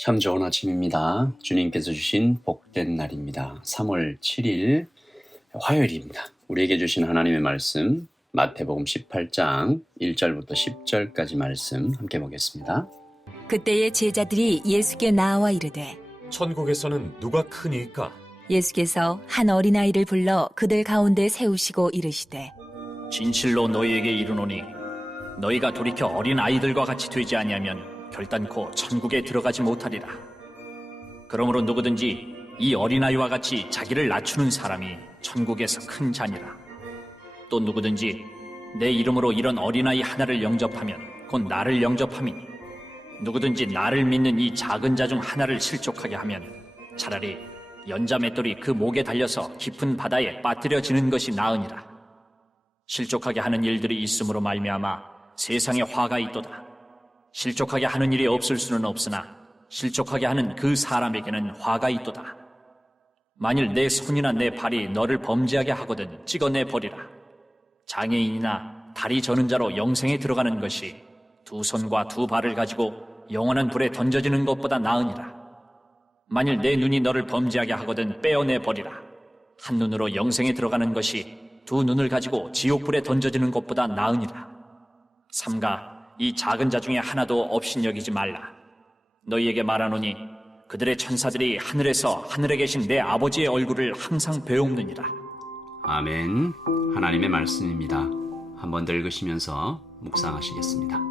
참 좋은 아침입니다. 주님께서 주신 복된 날입니다. 3월 7일 화요일입니다. 우리에게 주신 하나님의 말씀 마태복음 18장 1절부터 10절까지 말씀 함께 보겠습니다. 그때의 제자들이 예수께 나와 이르되 천국에서는 누가 크니까? 예수께서 한 어린아이를 불러 그들 가운데 세우시고 이르시되 진실로 너희에게 이르노니 너희가 돌이켜 어린 아이들과 같이 되지 아니하면 결단코 천국에 들어가지 못하리라. 그러므로 누구든지 이 어린아이와 같이 자기를 낮추는 사람이 천국에서 큰 자니라. 또 누구든지 내 이름으로 이런 어린아이 하나를 영접하면 곧 나를 영접함이니 누구든지 나를 믿는 이 작은 자 중 하나를 실족하게 하면 차라리 연자 맷돌이 그 목에 달려서 깊은 바다에 빠뜨려지는 것이 나으니라. 실족하게 하는 일들이 있음으로 말미암아 세상에 화가 있도다. 실족하게 하는 일이 없을 수는 없으나 실족하게 하는 그 사람에게는 화가 있도다. 만일 내 손이나 내 발이 너를 범죄하게 하거든 찍어내 버리라. 장애인이나 다리 저는 자로 영생에 들어가는 것이 두 손과 두 발을 가지고 영원한 불에 던져지는 것보다 나으니라. 만일 내 눈이 너를 범죄하게 하거든 빼어내 버리라. 한 눈으로 영생에 들어가는 것이 두 눈을 가지고 지옥불에 던져지는 것보다 나으니라. 삼가 이 작은 자 중에 하나도 업신여기지 말라. 너희에게 말하노니 그들의 천사들이 하늘에서 하늘에 계신 내 아버지의 얼굴을 항상 배움느니라. 아멘. 하나님의 말씀입니다. 한번 더 읽으시면서 묵상하시겠습니다.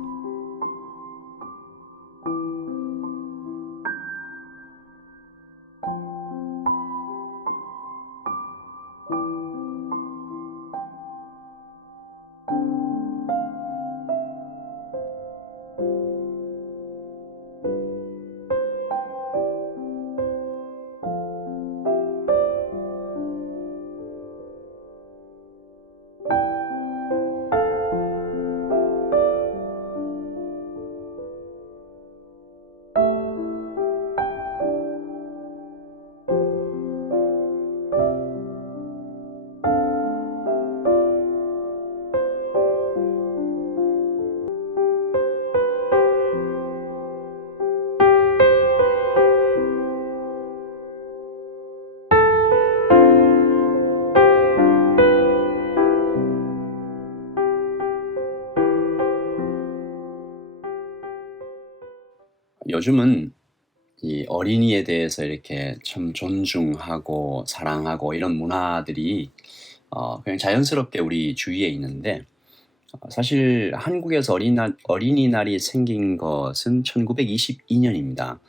요즘은 이 어린이에 대해서 이렇게 참 존중하고 사랑하고 이런 문화들이 그냥 자연스럽게 우리 주위에 있는데, 사실 한국에서 어린이날이 생긴 것은 1922년입니다.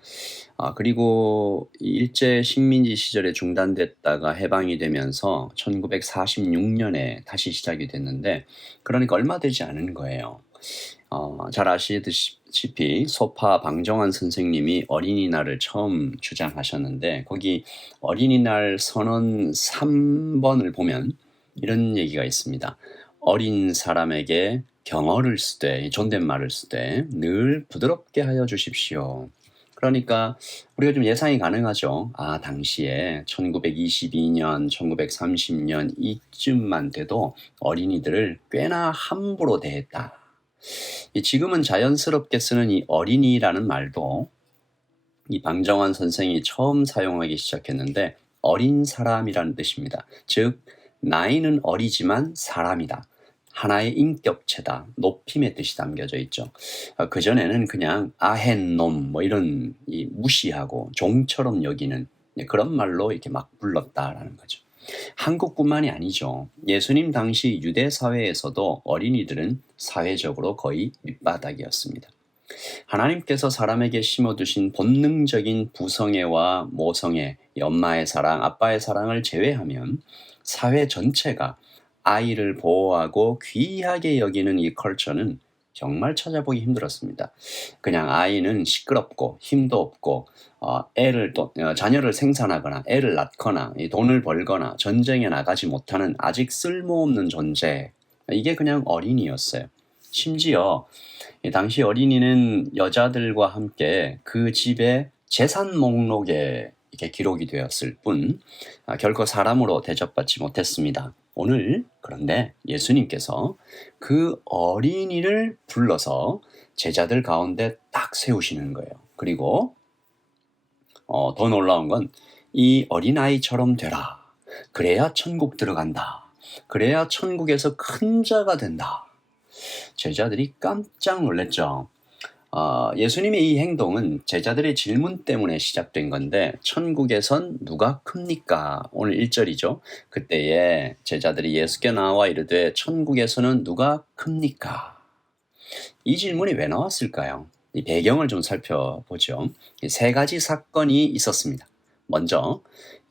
그리고 일제 식민지 시절에 중단됐다가 해방이 되면서 1946년에 다시 시작이 됐는데, 그러니까 얼마 되지 않은 거예요. 잘 아시다시피 소파 방정환 선생님이 어린이날을 처음 주장하셨는데, 거기 어린이날 선언 3번을 보면 이런 얘기가 있습니다. 어린 사람에게 경어를 쓰되, 존댓말을 쓰되 늘 부드럽게 하여 주십시오. 그러니까 우리가 좀 예상이 가능하죠. 당시에 1922년, 1930년 이쯤만 돼도 어린이들을 꽤나 함부로 대했다. 지금은 자연스럽게 쓰는 이 어린이라는 말도 이 방정환 선생이 처음 사용하기 시작했는데, 어린 사람이라는 뜻입니다. 즉 나이는 어리지만 사람이다. 하나의 인격체다. 높임의 뜻이 담겨져 있죠. 그전에는 그냥 아헨 놈 이런 무시하고 종처럼 여기는 그런 말로 이렇게 막 불렀다라는 거죠. 한국뿐만이 아니죠. 예수님 당시 유대 사회에서도 어린이들은 사회적으로 거의 밑바닥이었습니다. 하나님께서 사람에게 심어두신 본능적인 부성애와 모성애, 엄마의 사랑, 아빠의 사랑을 제외하면 사회 전체가 아이를 보호하고 귀하게 여기는 이 컬처는 정말 찾아보기 힘들었습니다. 그냥 아이는 시끄럽고 힘도 없고 자녀를 생산하거나 애를 낳거나 돈을 벌거나 전쟁에 나가지 못하는 아직 쓸모없는 존재, 이게 그냥 어린이였어요. 심지어 당시 어린이는 여자들과 함께 그 집의 재산 목록에 이렇게 기록이 되었을 뿐 결코 사람으로 대접받지 못했습니다. 오늘 그런데 예수님께서 그 어린이를 불러서 제자들 가운데 딱 세우시는 거예요. 그리고 더 놀라운 건 이 어린아이처럼 되라. 그래야 천국 들어간다. 그래야 천국에서 큰 자가 된다. 제자들이 깜짝 놀랐죠. 예수님의 이 행동은 제자들의 질문 때문에 시작된 건데 천국에선 누가 큽니까? 오늘 1절이죠. 그때에 제자들이 예수께 나와 이르되 천국에서는 누가 큽니까? 이 질문이 왜 나왔을까요? 이 배경을 좀 살펴보죠. 세 가지 사건이 있었습니다. 먼저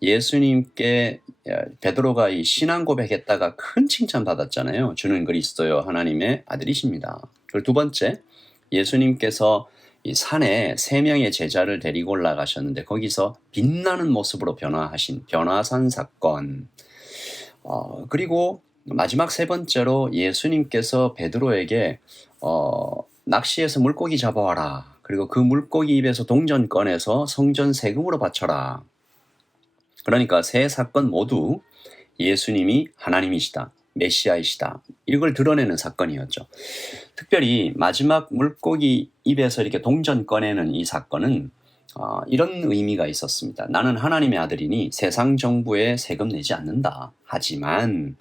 예수님께 베드로가 이 신앙 고백했다가 큰 칭찬 받았잖아요. 주는 그리스도요 하나님의 아들이십니다. 그리고 두 번째, 예수님께서 이 산에 3명의 제자를 데리고 올라가셨는데 거기서 빛나는 모습으로 변화하신 변화산 사건. 그리고 마지막 세 번째로 예수님께서 베드로에게 낚시해서 물고기 잡아와라. 그리고 그 물고기 입에서 동전 꺼내서 성전 세금으로 바쳐라. 그러니까 세 사건 모두 예수님이 하나님이시다, 메시아이시다, 이걸 드러내는 사건이었죠. 특별히 마지막 물고기 입에서 이렇게 동전 꺼내는 이 사건은 이런 의미가 있었습니다. 나는 하나님의 아들이니 세상 정부에 세금 내지 않는다. 하지만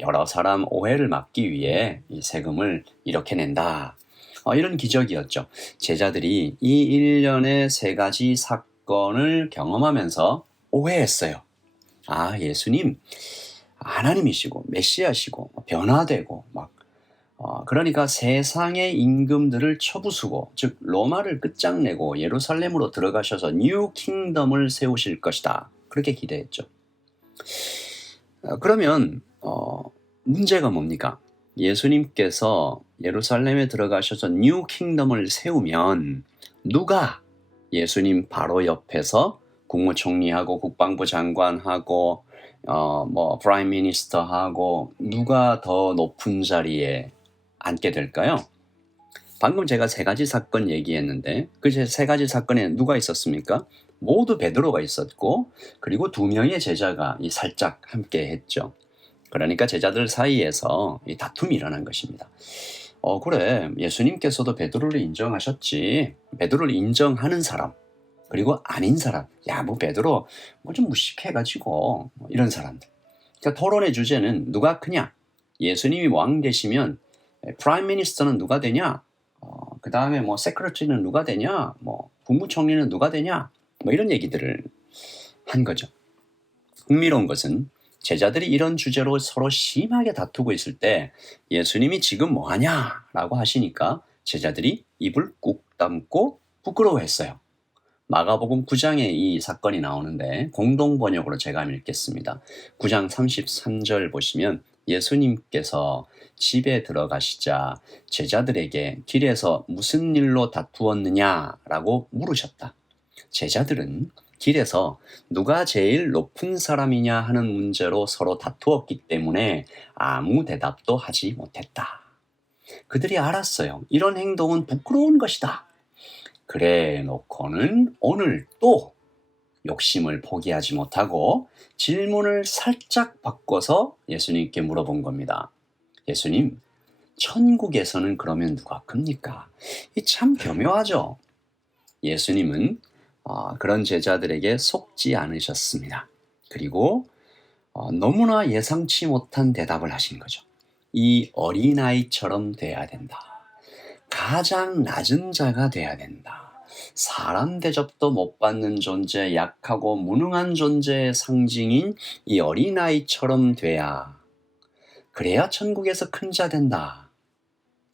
여러 사람 오해를 막기 위해 이 세금을 이렇게 낸다. 이런 기적이었죠. 제자들이 이 일련의 세 가지 사건을 경험하면서 오해했어요. 예수님 하나님이시고 메시아시고 변화되고 그러니까 세상의 임금들을 쳐부수고 즉 로마를 끝장내고 예루살렘으로 들어가셔서 뉴 킹덤을 세우실 것이다. 그렇게 기대했죠. 그러면 문제가 뭡니까? 예수님께서 예루살렘에 들어가셔서 뉴 킹덤을 세우면 누가 예수님 바로 옆에서 국무총리하고 국방부 장관하고 프라임 미니스터하고 누가 더 높은 자리에 앉게 될까요? 방금 제가 세 가지 사건 얘기했는데 그 세 가지 사건에 누가 있었습니까? 모두 베드로가 있었고 그리고 2명의 제자가 살짝 함께 했죠. 그러니까 제자들 사이에서 이 다툼이 일어난 것입니다. 그래, 예수님께서도 베드로를 인정하셨지. 베드로를 인정하는 사람 그리고 아닌 사람, 베드로 좀 무식해가지고 이런 사람들. 그러니까 토론의 주제는 누가 크냐? 예수님이 왕 되시면 프라임 미니스터는 누가 되냐? 그 다음에 세크레터리는 누가 되냐? 국무총리는 누가 되냐? 이런 얘기들을 한 거죠. 흥미로운 것은 제자들이 이런 주제로 서로 심하게 다투고 있을 때 예수님이 지금 뭐하냐? 라고 하시니까 제자들이 입을 꾹 닫고 부끄러워했어요. 마가복음 9장에 이 사건이 나오는데 공동 번역으로 제가 읽겠습니다. 9장 33절 보시면 예수님께서 집에 들어가시자 제자들에게 길에서 무슨 일로 다투었느냐라고 물으셨다. 제자들은 길에서 누가 제일 높은 사람이냐 하는 문제로 서로 다투었기 때문에 아무 대답도 하지 못했다. 그들이 알았어요. 이런 행동은 부끄러운 것이다. 그래 놓고는 오늘 또 욕심을 포기하지 못하고 질문을 살짝 바꿔서 예수님께 물어본 겁니다. 예수님, 천국에서는 그러면 누가 큽니까? 이 참 교묘하죠. 예수님은 그런 제자들에게 속지 않으셨습니다. 그리고 너무나 예상치 못한 대답을 하신 거죠. 이 어린아이처럼 돼야 된다. 가장 낮은 자가 돼야 된다. 사람 대접도 못 받는 존재, 약하고 무능한 존재의 상징인 이 어린아이처럼 돼야, 그래야 천국에서 큰 자 된다.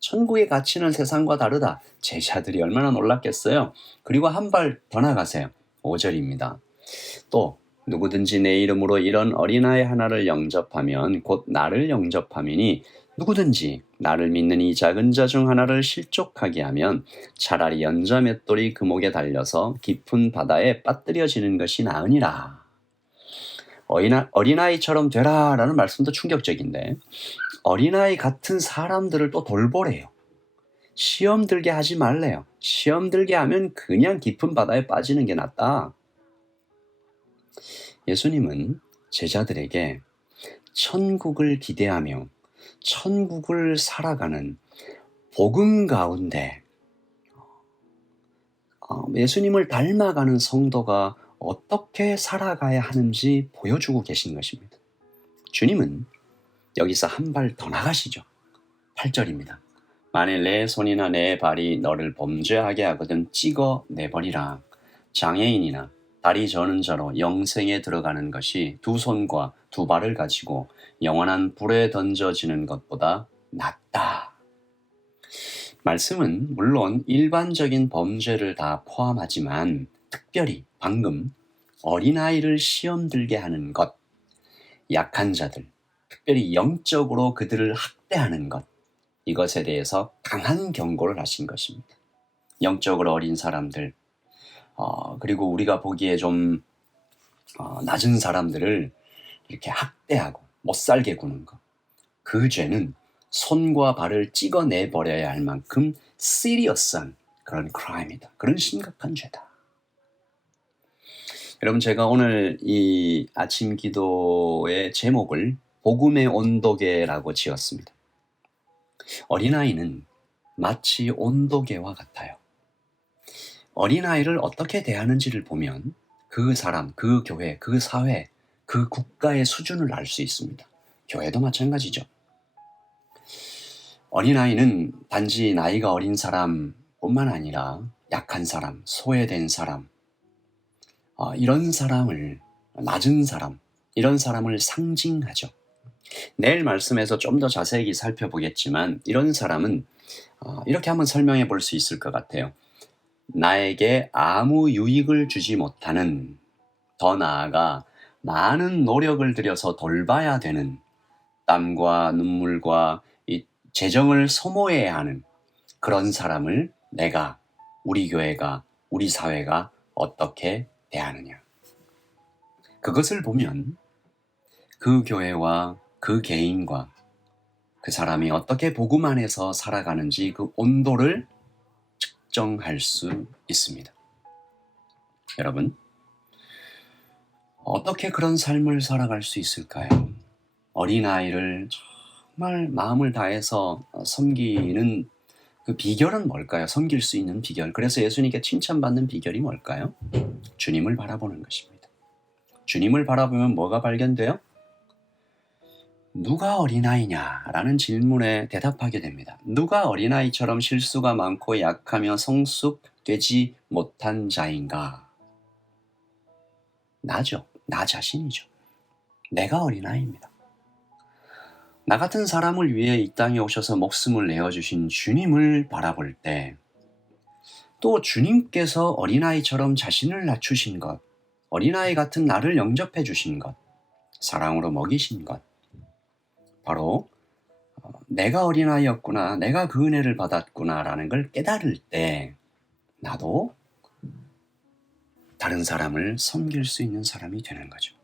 천국의 가치는 세상과 다르다. 제자들이 얼마나 놀랐겠어요. 그리고 한 발 더 나가세요. 5절입니다. 또 누구든지 내 이름으로 이런 어린아이 하나를 영접하면 곧 나를 영접함이니 누구든지 나를 믿는 이 작은 자 중 하나를 실족하게 하면 차라리 연자 맷돌이 그 목에 달려서 깊은 바다에 빠뜨려지는 것이 나으니라. 어린아이처럼 되라 라는 말씀도 충격적인데 어린아이 같은 사람들을 또 돌보래요. 시험 들게 하지 말래요. 시험 들게 하면 그냥 깊은 바다에 빠지는 게 낫다. 예수님은 제자들에게 천국을 기대하며 천국을 살아가는 복음 가운데 예수님을 닮아가는 성도가 어떻게 살아가야 하는지 보여주고 계신 것입니다. 주님은 여기서 한 발 더 나가시죠. 8절입니다. 만일 내 손이나 내 발이 너를 범죄하게 하거든 찍어내버리라. 장애인이나 다리 저는 자로 영생에 들어가는 것이 두 손과 두 발을 가지고 영원한 불에 던져지는 것보다 낫다. 말씀은 물론 일반적인 범죄를 다 포함하지만 특별히 방금 어린아이를 시험 들게 하는 것, 약한 자들, 특별히 영적으로 그들을 학대하는 것, 이것에 대해서 강한 경고를 하신 것입니다. 영적으로 어린 사람들, 그리고 우리가 보기에 좀 낮은 사람들을 이렇게 학대하고 못살게 구는 것, 그 죄는 손과 발을 찍어내버려야 할 만큼 시리어스한 그런 크라임이다. 그런 심각한 죄다. 여러분, 제가 오늘 이 아침 기도의 제목을 복음의 온도계라고 지었습니다. 어린아이는 마치 온도계와 같아요. 어린아이를 어떻게 대하는지를 보면 그 사람, 그 교회, 그 사회, 그 국가의 수준을 알 수 있습니다. 교회도 마찬가지죠. 어린아이는 단지 나이가 어린 사람뿐만 아니라 약한 사람, 소외된 사람, 이런 사람을, 낮은 사람, 이런 사람을 상징하죠. 내일 말씀에서 좀 더 자세히 살펴보겠지만 이런 사람은 이렇게 한번 설명해 볼 수 있을 것 같아요. 나에게 아무 유익을 주지 못하는, 더 나아가 많은 노력을 들여서 돌봐야 되는, 땀과 눈물과 이 재정을 소모해야 하는 그런 사람을 내가, 우리 교회가, 우리 사회가 어떻게 대하느냐. 그것을 보면 그 교회와 그 개인과 그 사람이 어떻게 복음 안에서 살아가는지 그 온도를 측정할 수 있습니다. 여러분, 어떻게 그런 삶을 살아갈 수 있을까요? 어린아이를 정말 마음을 다해서 섬기는 그 비결은 뭘까요? 섬길 수 있는 비결. 그래서 예수님께 칭찬받는 비결이 뭘까요? 주님을 바라보는 것입니다. 주님을 바라보면 뭐가 발견돼요? 누가 어린아이냐라는 질문에 대답하게 됩니다. 누가 어린아이처럼 실수가 많고 약하며 성숙되지 못한 자인가? 나죠. 나 자신이죠. 내가 어린아이입니다. 나 같은 사람을 위해 이 땅에 오셔서 목숨을 내어주신 주님을 바라볼 때, 또 주님께서 어린아이처럼 자신을 낮추신 것, 어린아이 같은 나를 영접해 주신 것, 사랑으로 먹이신 것, 바로 내가 어린아이였구나, 내가 그 은혜를 받았구나라는 걸 깨달을 때 나도 다른 사람을 섬길 수 있는 사람이 되는 거죠.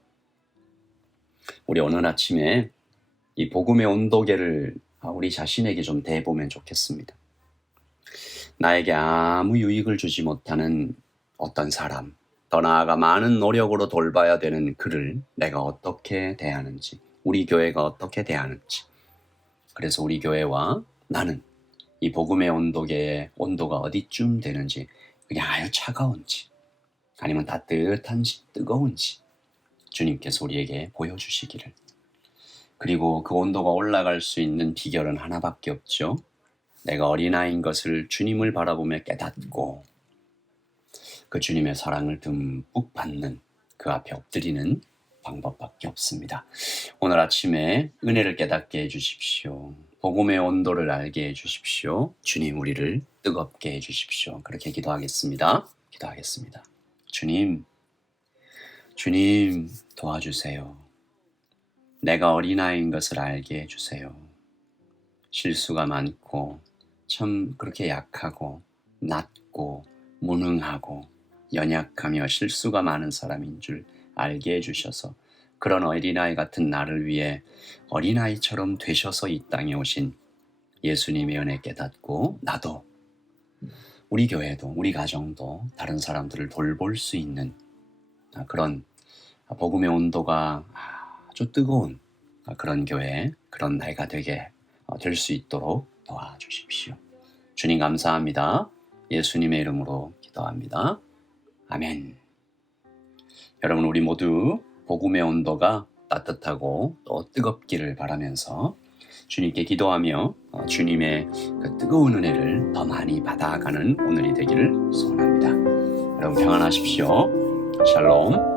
우리 오늘 아침에 이 복음의 온도계를 우리 자신에게 좀 대보면 좋겠습니다. 나에게 아무 유익을 주지 못하는 어떤 사람, 더 나아가 많은 노력으로 돌봐야 되는 그를 내가 어떻게 대하는지, 우리 교회가 어떻게 대하는지, 그래서 우리 교회와 나는 이 복음의 온도계의 온도가 어디쯤 되는지, 그냥 아유 차가운지 아니면 따뜻한지 뜨거운지 주님께서 우리에게 보여주시기를. 그리고 그 온도가 올라갈 수 있는 비결은 하나밖에 없죠. 내가 어린아이인 것을 주님을 바라보며 깨닫고 그 주님의 사랑을 듬뿍 받는, 그 앞에 엎드리는 방법밖에 없습니다. 오늘 아침에 은혜를 깨닫게 해주십시오. 복음의 온도를 알게 해주십시오. 주님, 우리를 뜨겁게 해주십시오. 그렇게 기도하겠습니다. 주님 도와주세요. 내가 어린아이인 것을 알게 해주세요. 실수가 많고 참 그렇게 약하고 낮고 무능하고 연약하며 실수가 많은 사람인 줄 알게 해주셔서 그런 어린아이 같은 나를 위해 어린아이처럼 되셔서 이 땅에 오신 예수님의 은혜 깨닫고, 나도, 우리 교회도, 우리 가정도 다른 사람들을 돌볼 수 있는 그런 복음의 온도가 아주 뜨거운 그런 교회, 그런 나이가 되게 될 수 있도록 도와주십시오. 주님 감사합니다. 예수님의 이름으로 기도합니다. 기도합니다. 아멘. 여러분, 우리 모두 복음의 온도가 따뜻하고 또 뜨겁기를 바라면서 주님께 기도하며 주님의 그 뜨거운 은혜를 더 많이 받아가는 오늘이 되기를 소원합니다. 여러분 평안하십시오. 샬롬.